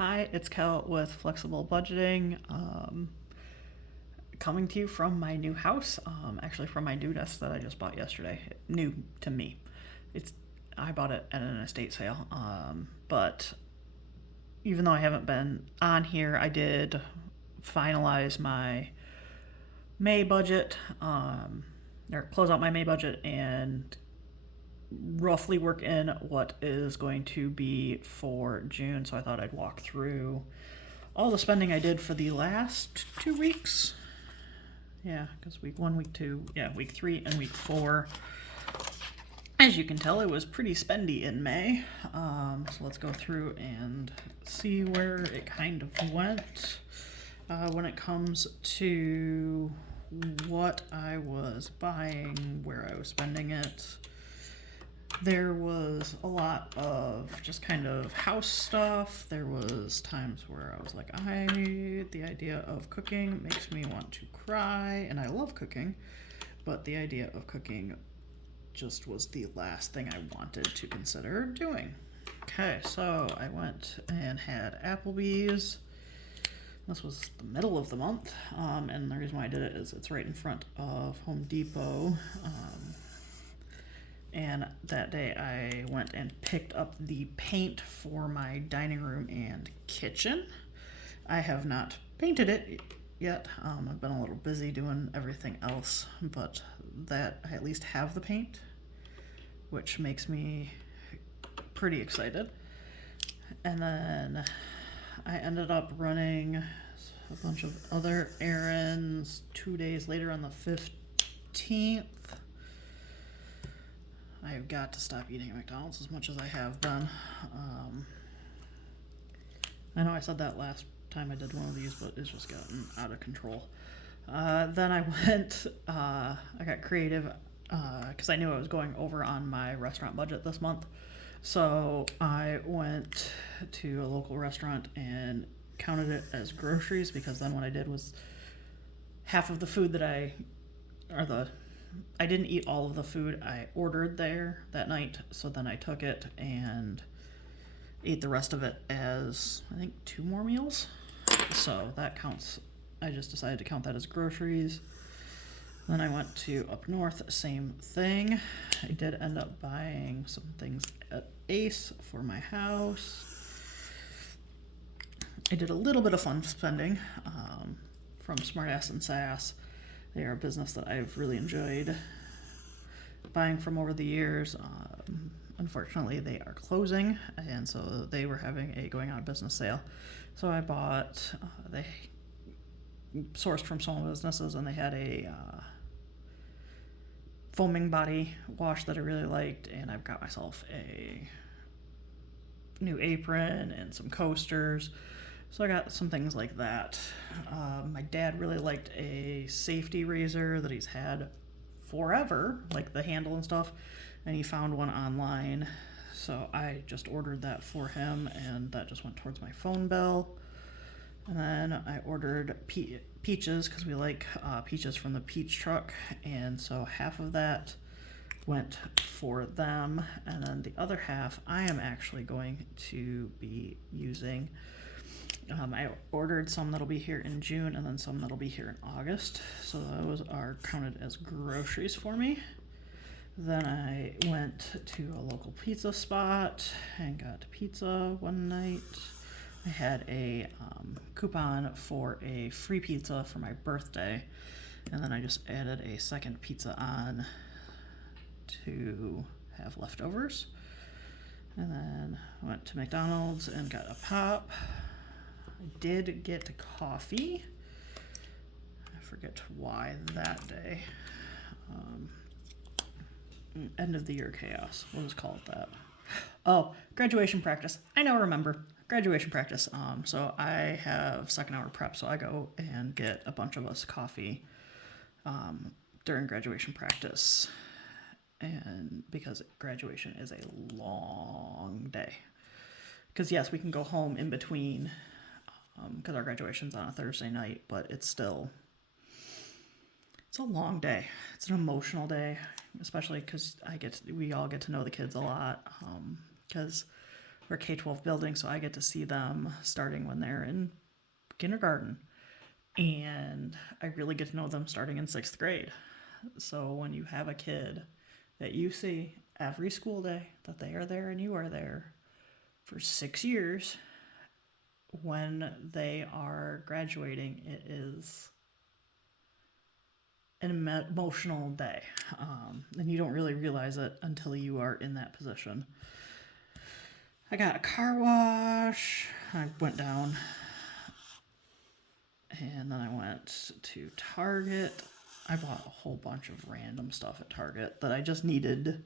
Hi, it's Kel with Flexible Budgeting. Coming to you from my new house, actually from my new desk that I just bought yesterday. New to me. It's I bought it at an estate sale. But even though I haven't been on here, I did finalize my May budget, or close out my May budget and roughly work in what is going to be for June. So I thought I'd walk through all the spending I did for the last 2 weeks. Yeah, because week 1, week 2, week 3, and week 4. As you can tell, it was pretty spendy in May. So let's go through and see where it kind of went. When it comes to what I was buying, where I was spending it, there was a lot of just kind of house stuff. There was times where I was like, the idea of cooking makes me want to cry, and I love cooking, but the idea of cooking just was the last thing I wanted to consider doing. Okay, so I went and had Applebee's. This was the middle of the month, and the reason why I did it is it's right in front of Home Depot. And that day I went and picked up the paint for my dining room and kitchen. I have not painted it yet. I've been a little busy doing everything else, but that I at least have the paint, which makes me pretty excited. And then I ended up running a bunch of other errands 2 days later on the 15th. I've got to stop eating at McDonald's as much as I have been. I know I said that last time I did one of these, but it's just gotten out of control. Then I went, I got creative because I knew I was going over on my restaurant budget this month. So I went to a local restaurant and counted it as groceries, because then what I did was half of the food that I didn't eat all of the food I ordered there that night, so then I took it and ate the rest of it as, I think, 2 more meals. So that counts. I just decided to count that as groceries. Then I went to up north, same thing. I did end up buying some things at Ace for my house. I did a little bit of fun spending from Smartass and Sass. They are a business that I've really enjoyed buying from over the years. Unfortunately, they are closing, and so they were having a going out of business sale. So I bought, they sourced from small businesses, and they had a foaming body wash that I really liked, and I've got myself a new apron and some coasters. So I got some things like that. My dad really liked a safety razor that he's had forever, like the handle and stuff, and he found one online. So I just ordered that for him, and that just went towards my phone bill. And then I ordered peaches, because we like peaches from the peach truck, and so half of that went for them, and then the other half I am actually going to be using. I ordered some that'll be here in June, and then some that'll be here in August, so those are counted as groceries for me. Then I went to a local pizza spot and got pizza one night. I had a coupon for a free pizza for my birthday, and then I just added a second pizza on to have leftovers. And then I went to McDonald's and got a pop. I did get coffee. I forget why that day. End of the year chaos. We'll just call it that. Oh, graduation practice. I now remember. Graduation practice. So I have second hour prep, so I go and get a bunch of us coffee during graduation practice. And because graduation is a long day. Because yes, we can go home in between, because our graduation's on a Thursday night, but it's a long day. It's an emotional day, especially because we all get to know the kids a lot. Because we're a K-12 building, so I get to see them starting when they're in kindergarten. And I really get to know them starting in 6th grade. So when you have a kid that you see every school day, that they are there and you are there for 6 years, when they are graduating, it is an emotional day. And you don't really realize it until you are in that position. I got a car wash. I went down and then I went to Target. I bought a whole bunch of random stuff at Target that I just needed.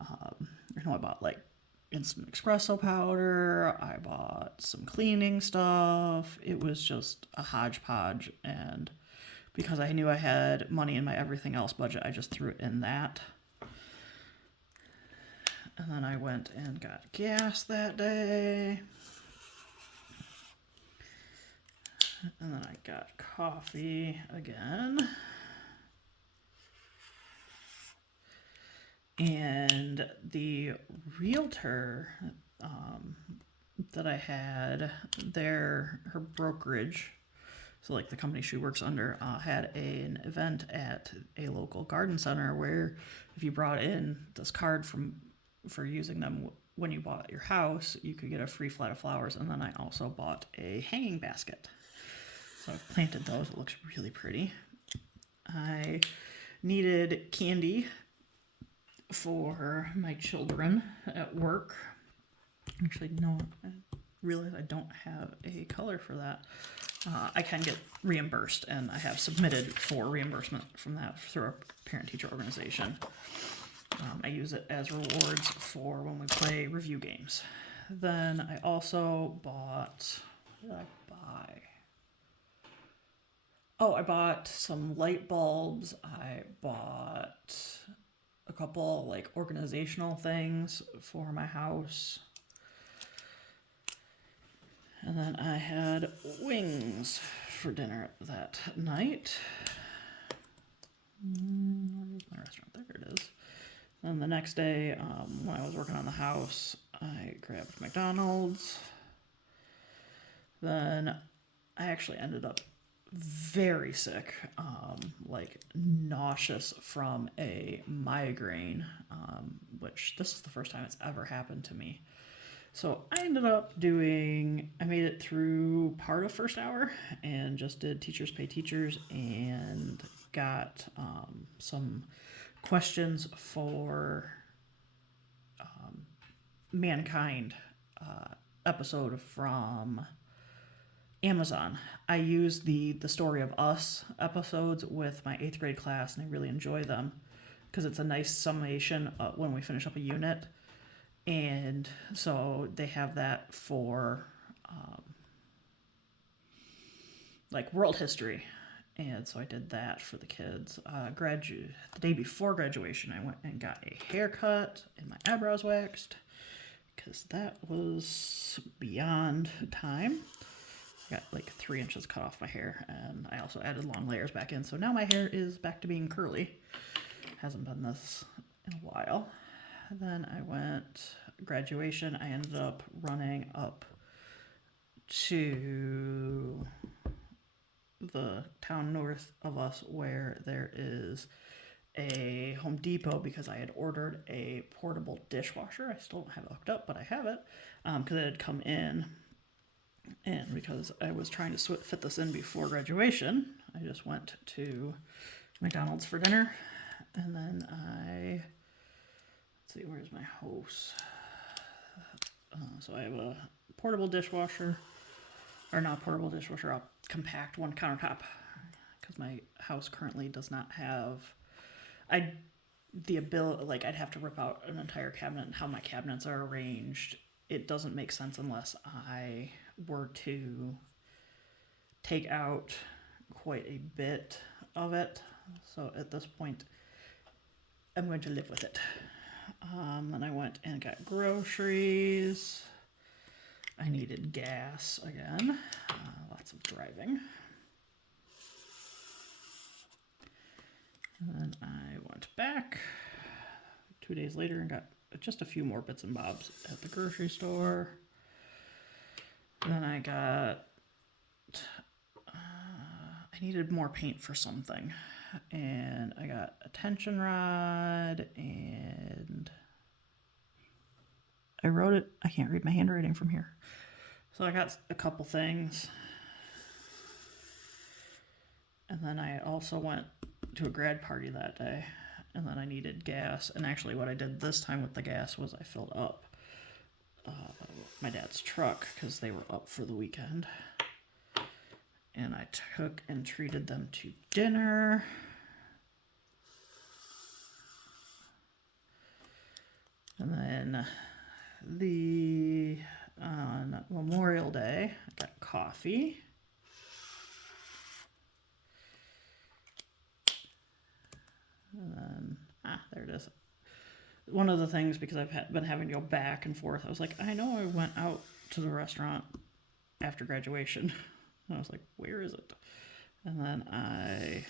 I bought like instant espresso powder. I bought some cleaning stuff. It was just a hodgepodge, and because I knew I had money in my everything else budget, I just threw it in that. And then I went and got gas that day. And then I got coffee again. And the realtor that I had there, her brokerage, so like the company she works under, had an event at a local garden center where if you brought in this card for using them when you bought your house, you could get a free flight of flowers. And then I also bought a hanging basket. So I've planted those. It looks really pretty. I needed candy for my children at work. Actually, no, I realize I don't have a color for that. I can get reimbursed, and I have submitted for reimbursement from that through our parent-teacher organization. I use it as rewards for when we play review games. Then I also bought, what did I buy? Oh, I bought some light bulbs. I bought a couple like organizational things for my house. And then I had wings for dinner that night. Where's my restaurant? There it is. Then the next day, when I was working on the house, I grabbed McDonald's. Then I actually ended up very sick, like nauseous from a migraine, which this is the first time it's ever happened to me. So I ended up I made it through part of first hour and just did Teachers Pay Teachers and got some questions for Mankind episode from Amazon. I use the Story of Us episodes with my 8th grade class, and I really enjoy them because it's a nice summation when we finish up a unit. And so they have that for like world history. And so I did that for the kids. The day before graduation, I went and got a haircut and my eyebrows waxed because that was beyond time. I got like 3 inches cut off my hair, and I also added long layers back in. So now my hair is back to being curly. Hasn't been this in a while. Then I went graduation. I ended up running up to the town north of us where there is a Home Depot because I had ordered a portable dishwasher. I still don't have it hooked up, but I have it because it had come in. And because I was trying to fit this in before graduation, I just went to McDonald's for dinner. And then let's see, where's my hose? So I have a portable dishwasher, or not portable dishwasher, a compact one countertop, because my house currently does not have, the ability, like I'd have to rip out an entire cabinet, and how my cabinets are arranged, it doesn't make sense unless I were to take out quite a bit of it. So at this point, I'm going to live with it. Then I went and got groceries. I needed gas again. Lots of driving. And then I went back 2 days later and got just a few more bits and bobs at the grocery store. Then I got, I needed more paint for something. And I got a tension rod, and I wrote it. I can't read my handwriting from here. So I got a couple things. And then I also went to a grad party that day. And then I needed gas. And actually what I did this time with the gas was I filled up my dad's truck because they were up for the weekend. And I took and treated them to dinner. And then on Memorial Day, I got coffee. And then, there it is. One of the things, because I've been having to go back and forth, I was like, I know I went out to the restaurant after graduation. And I was like, where is it? And then I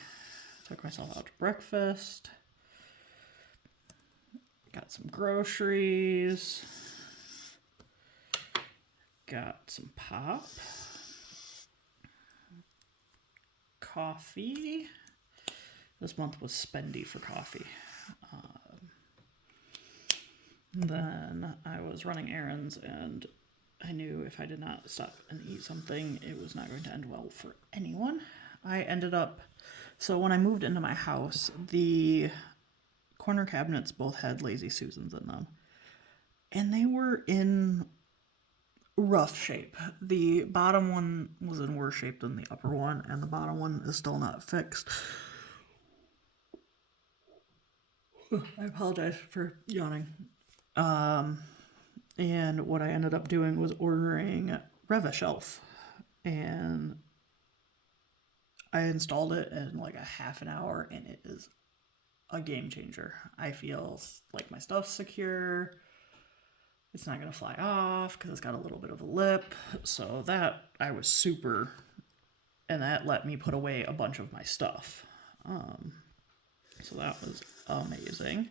took myself out to breakfast. Got some groceries. Got some pop. Coffee. This month was spendy for coffee. Then I was running errands, and I knew if I did not stop and eat something, it was not going to end well for anyone. I ended up, so when I moved into my house, the corner cabinets both had Lazy Susans in them. And they were in rough shape. The bottom one was in worse shape than the upper one, and the bottom one is still not fixed. I apologize for yawning. And what I ended up doing was ordering RevaShelf, and I installed it in like a half an hour, and it is a game changer. I feel like my stuff's secure. It's not going to fly off because it's got a little bit of a lip. So that I was super, and that let me put away a bunch of my stuff. So that was amazing.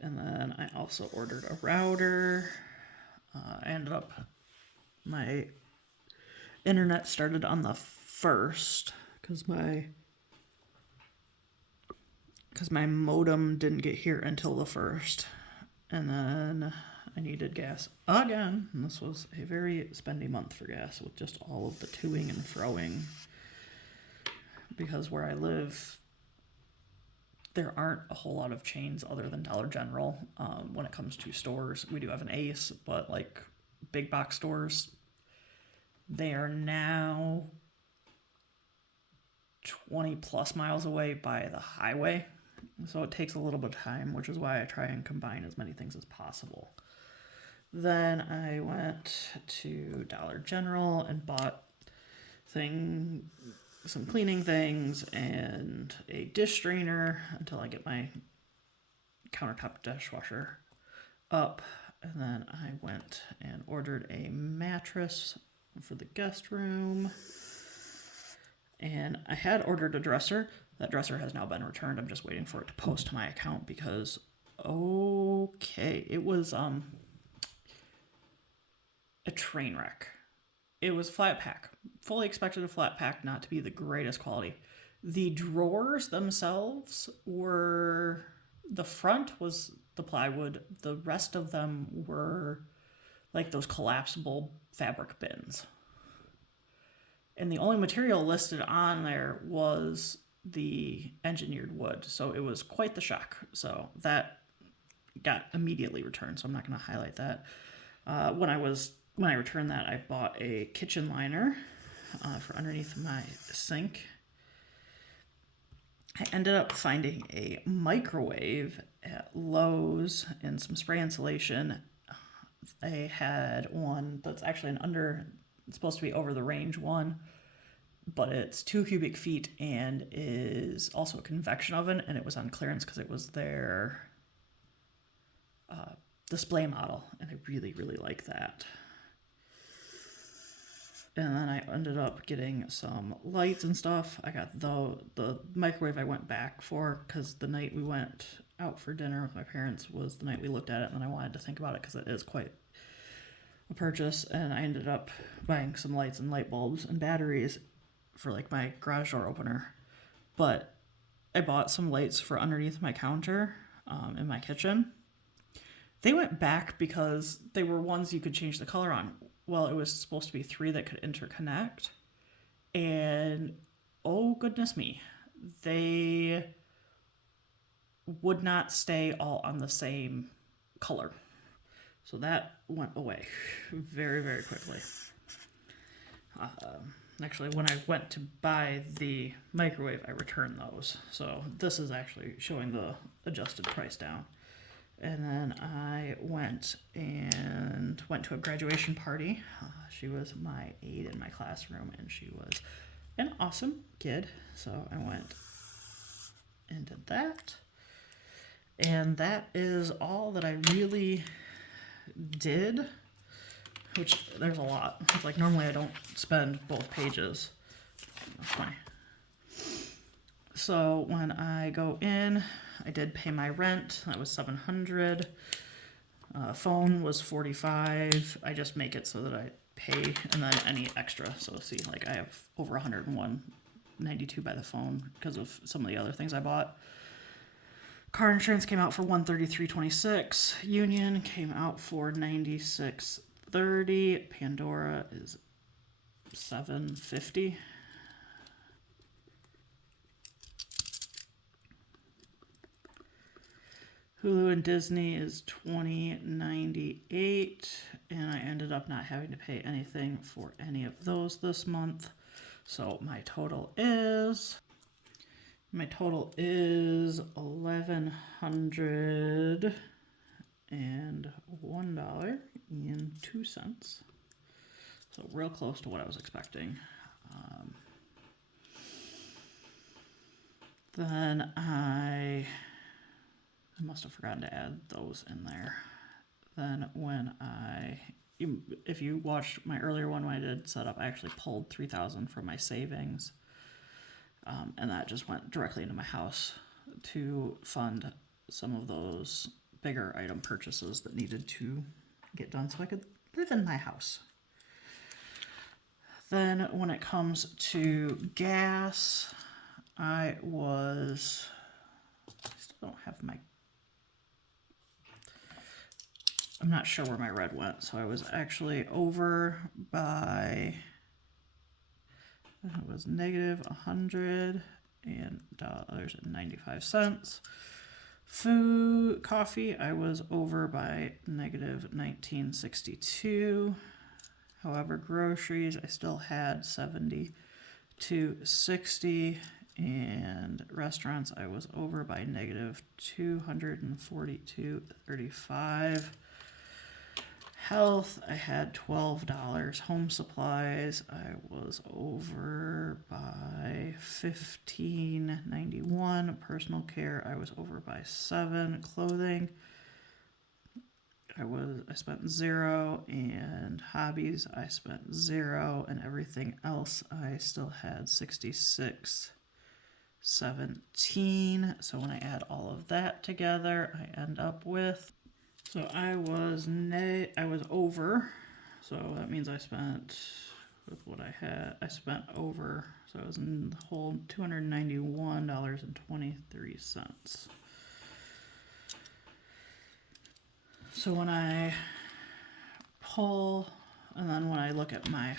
And then I also ordered a router. I ended up, my internet started on the 1st because my modem didn't get here until the 1st. And then I needed gas again. And this was a very spendy month for gas with just all of the toing and froing. Because where I live, there aren't a whole lot of chains other than Dollar General when it comes to stores. We do have an Ace, but like big box stores, they are now 20 plus miles away by the highway. So it takes a little bit of time, which is why I try and combine as many things as possible. Then I went to Dollar General and bought some cleaning things and a dish strainer until I get my countertop dishwasher up. And then I went and ordered a mattress for the guest room. And I had ordered a dresser. That dresser has now been returned. I'm just waiting for it to post to my account because, it was a train wreck. It was flat pack. Fully expected a flat pack not to be the greatest quality. The drawers themselves were, the front was the plywood. The rest of them were like those collapsible fabric bins. And the only material listed on there was the engineered wood. So it was quite the shock. So that got immediately returned. So I'm not going to highlight that. When I returned that, I bought a kitchen liner for underneath my sink. I ended up finding a microwave at Lowe's and some spray insulation. I had one that's actually it's supposed to be over the range one, but it's 2 cubic feet and is also a convection oven, and it was on clearance because it was their display model, and I really, really like that. And then I ended up getting some lights and stuff. I got the microwave I went back for because the night we went out for dinner with my parents was the night we looked at it, and then I wanted to think about it because it is quite a purchase, and I ended up buying some lights and light bulbs and batteries for like my garage door opener. But I bought some lights for underneath my counter in my kitchen. They went back because they were ones you could change the color on. Well, it was supposed to be 3 that could interconnect. And oh goodness me, they would not stay all on the same color. So that went away very, very quickly. Actually, when I went to buy the microwave, I returned those. So this is actually showing the adjusted price down. And then I went to a graduation party. She was my aide in my classroom, and she was an awesome kid. So I went and did that. And that is all that I really did, which there's a lot. It's like normally I don't spend both pages. That's funny. So when I go in, I did pay my rent. That was $700. Phone was $45. I just make it so that I pay and then any extra. So see, like I have over $101.92 by the phone because of some of the other things I bought. Car insurance came out for $133.26. Union came out for $96.30. Pandora is $7.50. Hulu and Disney is $20.98, and I ended up not having to pay anything for any of those this month. So my total is $1,101.02. So real close to what I was expecting. Then I must have forgotten to add those in there. Then if you watched my earlier one when I did setup, I actually pulled $3,000 from my savings, and that just went directly into my house to fund some of those bigger item purchases that needed to get done so I could live in my house. Then when it comes to gas, I still don't have I'm not sure where my red went, so I was actually over by, it was negative $100.95. Coffee, I was over by negative $19.62. However, groceries, I still had $72.60, and restaurants, I was over by negative $242.35. Health, I had $12. Home supplies, I was over by $15.91. Personal care, I was over by $7. Clothing, I spent $0, and hobbies, I spent $0, and everything else, I still had $66.17. So when I add all of that together, I end up with. So I was over. So that means I spent with what I had. I spent over. So it was in the whole $291.23. So when I pull, and then when I look at my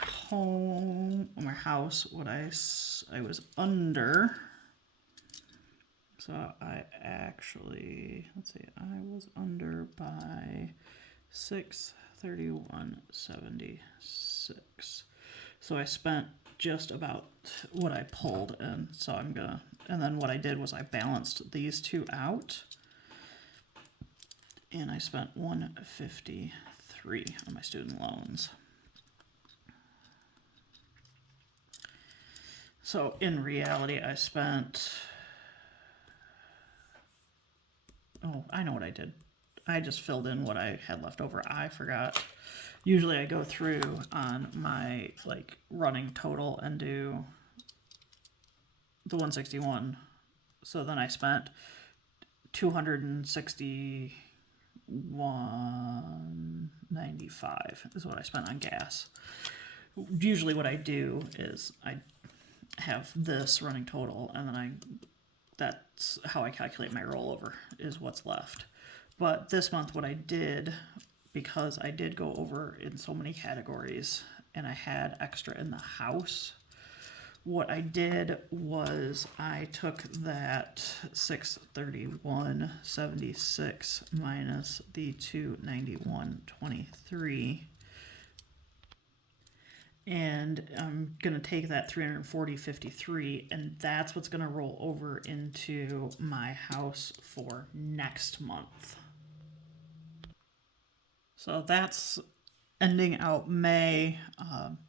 house, what I was under. So I actually, I was under by $631.76. So I spent just about what I pulled, and so and then what I did was I balanced these two out, and I spent $153 on my student loans. So in reality, I spent. Oh, I know what I did. I just filled in what I had left over. I forgot. Usually I go through on my running total and do the 161. So then I spent $261.95 is what I spent on gas. Usually what I do is I have this running total, and then that's how I calculate my rollover, is what's left. But this month what I did, because I did go over in so many categories and I had extra in the house, what I did was I took that 631.76 minus the 291.23, and I'm going to take that 340.53, and that's what's going to roll over into my house for next month. So that's ending out May.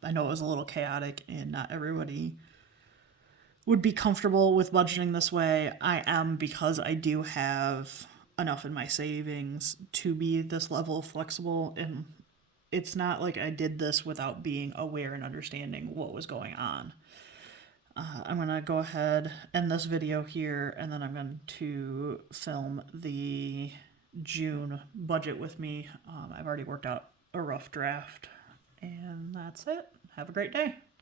I know it was a little chaotic and not everybody would be comfortable with budgeting this way. I am, because I do have enough in my savings to be this level of flexible, and it's not like I did this without being aware and understanding what was going on. I'm going to go ahead, end this video here, and then I'm going to film the June budget with me. I've already worked out a rough draft, and that's it. Have a great day.